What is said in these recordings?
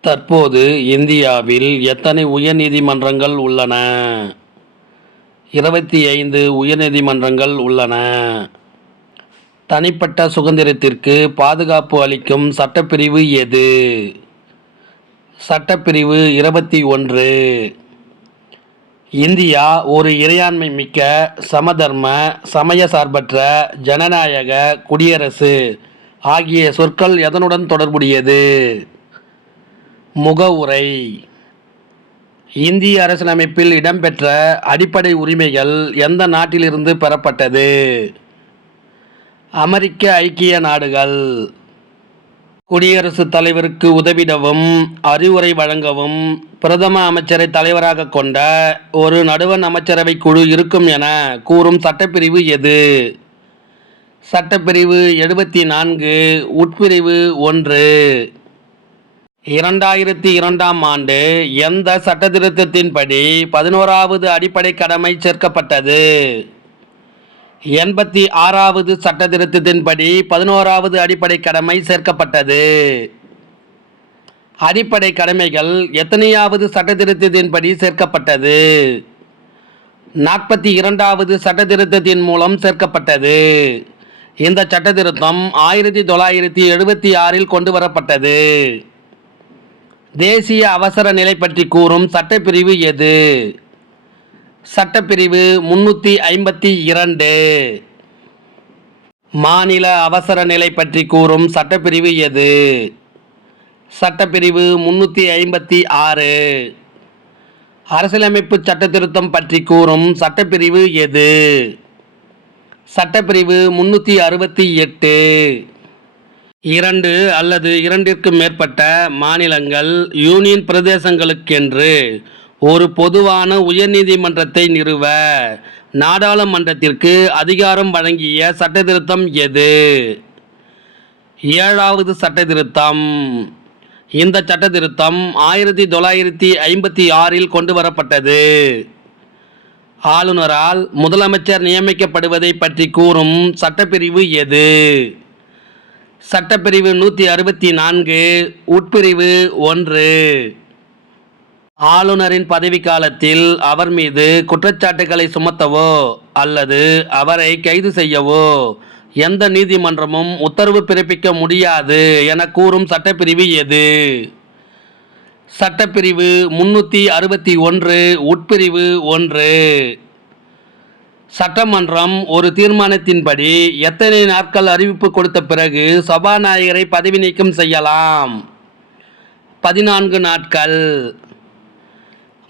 தற்போது இந்தியாவில் எத்தனை உயர்நீதிமன்றங்கள் உள்ளன? இருபத்தி ஐந்து உயர்நீதிமன்றங்கள் உள்ளன. தனிப்பட்ட சுதந்திரத்திற்கு பாதுகாப்பு அளிக்கும் சட்டப்பிரிவு எது? சட்டப்பிரிவு இருபத்தி ஒன்று இந்தியா ஒரு இறையாண்மை மிக்க சமதர்ம சமய சார்பற்ற ஜனநாயக குடியரசு ஆகிய சொற்கள் எதனுடன் தொடர்புடையது? முகவுரை. இந்திய அரசியலமைப்பில் இடம்பெற்ற அடிப்படை உரிமைகள் எந்த நாட்டிலிருந்து பெறப்பட்டது? அமெரிக்க ஐக்கிய நாடுகள். குடியரசுத் தலைவருக்கு உதவிடவும் அறிவுரை வழங்கவும் பிரதம அமைச்சரை தலைவராக கொண்ட ஒரு நடுவண் அமைச்சரவை குழு இருக்கும் என கூறும் சட்டப்பிரிவு எது? சட்டப்பிரிவு எழுபத்தி நான்கு உட்பிரிவு ஒன்று. இரண்டாயிரத்தி இரண்டாம் ஆண்டு எந்த சட்டத்திருத்தத்தின்படி பதினோராவது அடிப்படை கடமை சேர்க்கப்பட்டது? எண்பத்தி ஆறாவது சட்டத்திருத்தத்தின்படி பதினோராவது அடிப்படை கடமை சேர்க்கப்பட்டது. அடிப்படை கடமைகள் எத்தனையாவது சட்டத்திருத்தத்தின்படி சேர்க்கப்பட்டது? நாற்பத்தி இரண்டாவது சட்டத்திருத்தத்தின் மூலம் சேர்க்கப்பட்டது. இந்த சட்டத்திருத்தம் ஆயிரத்தி தொள்ளாயிரத்தி எழுபத்தி ஆறில் கொண்டு வரப்பட்டது தேசிய அவசர நிலை பற்றி கூறும் சட்டப்பிரிவு எது? சட்டப்பிரிவு முன்னூற்றி ஐம்பத்தி இரண்டு. மாநில அவசர நிலை பற்றி கூறும் சட்டப்பிரிவு எது? சட்டப்பிரிவு முன்னூற்றி ஐம்பத்தி ஆறு. அரசியலமைப்பு சட்டத்திருத்தம் பற்றி கூறும் சட்டப்பிரிவு எது? சட்டப்பிரிவு முன்னூற்றி அறுபத்தி எட்டு. இரண்டு அல்லது இரண்டிற்கு மேற்பட்ட மாநிலங்கள் யூனியன் பிரதேசங்களுக்கென்று ஒரு பொதுவான உயர்நீதிமன்றத்தை நிறுவ நாடாளுமன்றத்திற்கு அதிகாரம் வழங்கிய சட்டத்திருத்தம் எது? ஏழாவது சட்டத்திருத்தம். இந்த சட்டத்திருத்தம் ஆயிரத்தி தொள்ளாயிரத்தி ஐம்பத்தி ஆறில் கொண்டு வரப்பட்டது. ஆளுநரால் முதலமைச்சர் நியமிக்கப்படுவதை பற்றி கூறும் சட்டப்பிரிவு எது? சட்டப்பிரிவு நூற்றி அறுபத்தி நான்கு உட்பிரிவு ஒன்று. ஆளுநரின் பதவிக்காலத்தில் அவர் மீது குற்றச்சாட்டுகளை சுமத்தவோ அல்லது அவரை கைது செய்யவோ எந்த நீதிமன்றமும் உத்தரவு பிறப்பிக்க முடியாது என கூறும் சட்டப்பிரிவு எது? சட்டப்பிரிவு முன்னூற்றி அறுபத்தி ஒன்று உட்பிரிவு ஒன்று. சட்டமன்றம் ஒரு தீர்மானத்தின்படி எத்தனை நாட்கள் அறிவிப்பு கொடுத்த பிறகு சபாநாயகரை பதவி நீக்கம் செய்யலாம்? பதினான்கு நாட்கள்.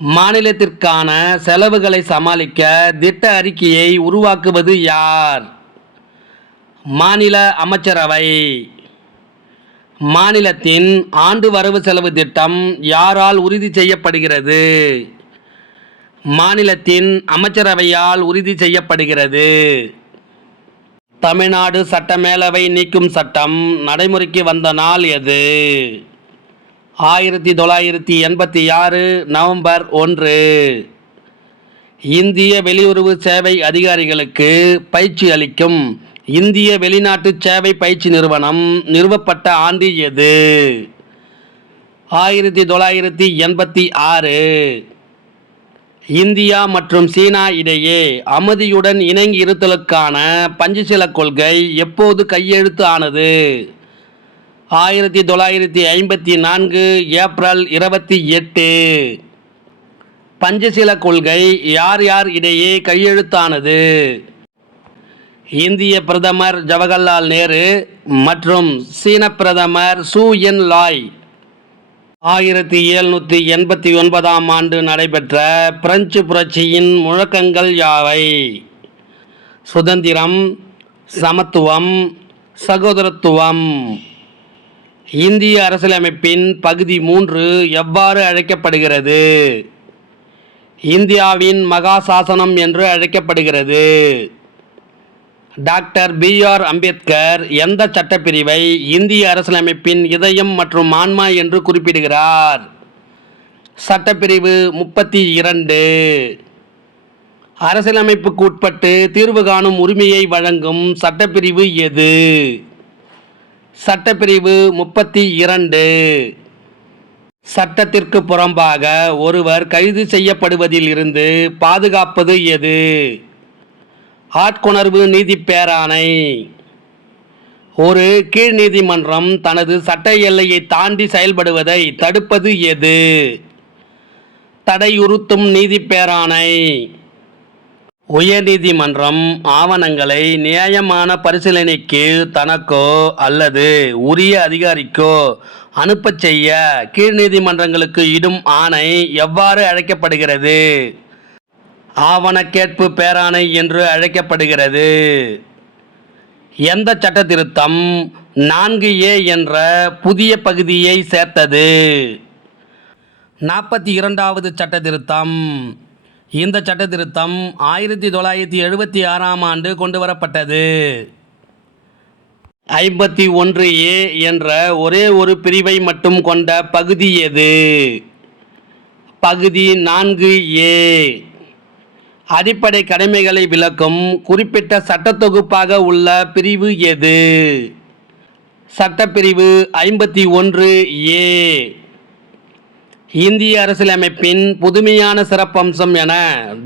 மாநிலத்திற்கான செலவுகளை சமாளிக்க திட்ட அறிக்கையை உருவாக்குவது யார்? மாநில அமைச்சரவை. மாநிலத்தின் ஆண்டு வரவு செலவு திட்டம் யாரால் உறுதி செய்யப்படுகிறது? மாநிலத்தின் அமைச்சரவையால் உறுதி செய்யப்படுகிறது. தமிழ்நாடு சட்டமேலவை நீக்கும் சட்டம் நடைமுறைக்கு வந்த நாள் எது? ஆயிரத்தி தொள்ளாயிரத்தி எண்பத்தி ஆறு நவம்பர் ஒன்று. இந்திய வெளியுறவு சேவை அதிகாரிகளுக்கு பயிற்சி அளிக்கும் இந்திய வெளிநாட்டு சேவை பயிற்சி நிறுவனம் நிறுவப்பட்ட ஆண்டு எது? ஆயிரத்தி தொள்ளாயிரத்தி எண்பத்தி ஆறு. இந்தியா மற்றும் சீனா இடையே அமைதியுடன் இணங்கி இருத்தலுக்கான பஞ்சசில கொள்கை எப்போது கையெழுத்து ஆனது? ஆயிரத்தி தொள்ளாயிரத்தி ஐம்பத்தி நான்கு ஏப்ரல் இருபத்தி எட்டு. பஞ்சசில கொள்கை யார் யார் இடையே கையெழுத்தானது இந்திய பிரதமர் ஜவஹர்லால் நேரு மற்றும் சீன பிரதமர் சூ என் லாய். ஆயிரத்தி எழுநூற்றி எண்பத்தி ஒன்பதாம் ஆண்டு நடைபெற்ற பிரெஞ்சு புரட்சியின் முழக்கங்கள் யாவை? சுதந்திரம் சமத்துவம் சகோதரத்துவம். இந்திய அரசியலமைப்பின் பகுதி மூன்று எவ்வாறு அழைக்கப்படுகிறது? இந்தியாவின் மகா சாசனம் என்று அழைக்கப்படுகிறது. டாக்டர் பி ஆர் அம்பேத்கர் எந்த சட்டப்பிரிவை இந்திய அரசியலமைப்பின் இதயம் மற்றும் ஆன்மா என்று குறிப்பிடுகிறார்? சட்டப்பிரிவு முப்பத்தி இரண்டு. அரசியலமைப்புக்கு உட்பட்டு தீர்வு காணும் உரிமையை வழங்கும் சட்டப்பிரிவு எது? சட்டப்பிரிவு முப்பத்தி இரண்டு. சட்டத்திற்கு புறம்பாக ஒருவர் கைது செய்யப்படுவதில் இருந்து பாதுகாப்பது எது? ஆட்கொணர்வு நீதி பேராணை. ஒரு கீழ் நீதிமன்றம் தனது சட்ட எல்லையை தாண்டி செயல்படுவதை தடுப்பது எது? தடையுறுத்தும் நீதி பேராணை. உயர்நீதிமன்றம் ஆவணங்களை நியாயமான பரிசீலனைக்கு தனக்கோ அல்லது உரிய அதிகாரிக்கோ அனுப்பச் செய்ய கீழ்நீதிமன்றங்களுக்கு இடும் ஆணை எவ்வாறு அழைக்கப்படுகிறது? ஆவணக்கேட்பு பேராணை என்று அழைக்கப்படுகிறது. எந்த சட்ட திருத்தம் நான்கு ஏ என்ற புதிய பகுதியை சேர்த்தது? நாற்பத்தி இரண்டாவது சட்ட திருத்தம் இந்த சட்ட திருத்தம் ஆயிரத்தி தொள்ளாயிரத்தி எழுபத்தி ஆறாம் ஆண்டு கொண்டு வரப்பட்டது ஐம்பத்தி ஒன்று ஏ என்ற ஒரே ஒரு பிரிவை மட்டும் கொண்ட பகுதி எது? பகுதி நான்கு ஏ. அடிப்படை கடமைகளை விளக்கும் குறிப்பிட்ட சட்டத்தொகுப்பாக உள்ள பிரிவு எது? சட்டப்பிரிவு ஐம்பத்தி ஒன்று ஏ. இந்திய அரசியலமைப்பின் புதுமையான சிறப்பம்சம் என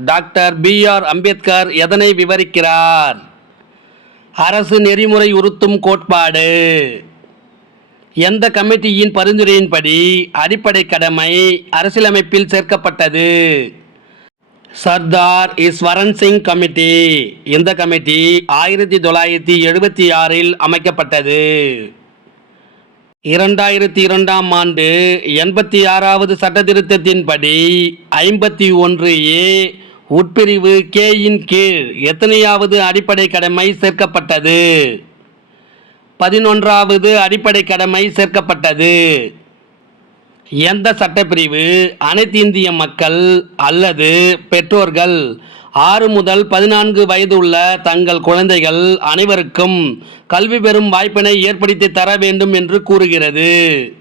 டாக்டர் பி ஆர் அம்பேத்கர் எதனை விவரிக்கிறார்? அரசு நெறிமுறை உறுத்தும் கோட்பாடு. எந்த கமிட்டியின் பரிந்துரையின்படி அடிப்படை கடமை அரசியலமைப்பில் சேர்க்கப்பட்டது? சர்தார் ஈஸ்வரன் சிங் கமிட்டி. இந்த கமிட்டி ஆயிரத்தி தொள்ளாயிரத்தி எழுபத்தி ஆறில் அமைக்கப்பட்டது. இரண்டாயிரத்தி இரண்டாம் ஆண்டு எண்பத்தி ஆறாவது சட்டத்திருத்தத்தின்படி ஐம்பத்தி ஒன்று ஏ உட்பிரிவு கேயின் கீழ் எத்தனையாவது அடிப்படை கடமை சேர்க்கப்பட்டது? பதினொன்றாவது அடிப்படை கடமை சேர்க்கப்பட்டது. எந்த சட்டப்பிரிவு அனைத்து இந்திய மக்கள் அல்லது பெற்றோர்கள்? ஆறு முதல் பதினான்கு வயது உள்ள தங்கள் குழந்தைகள் அனைவருக்கும் கல்வி பெறும் வாய்ப்பினை ஏற்படுத்தி தர வேண்டும் என்று கூறுகிறது.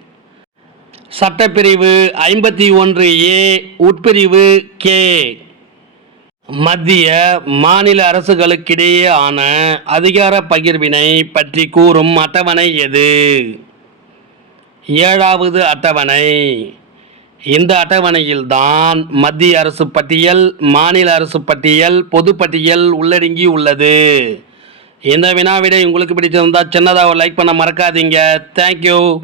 சட்டப்பிரிவு ஐம்பத்தி ஒன்று ஏ உட்பிரிவு கே. மத்திய மாநில அரசுகளுக்கிடையே ஆன அதிகார பகிர்வினை பற்றி கூறும் அட்டவணை எது? ஏழாவது அட்டவணை. இந்த அட்டவணையில்தான் மத்திய அரசு பட்டியல் மாநில அரசு பட்டியல் பொது பட்டியல் உள்ளடங்கி உள்ளது. இந்த வினாவிடை உங்களுக்கு பிடிச்சிருந்தால் சின்னதாக ஒரு லைக் பண்ண மறக்காதீங்க. தேங்க்யூ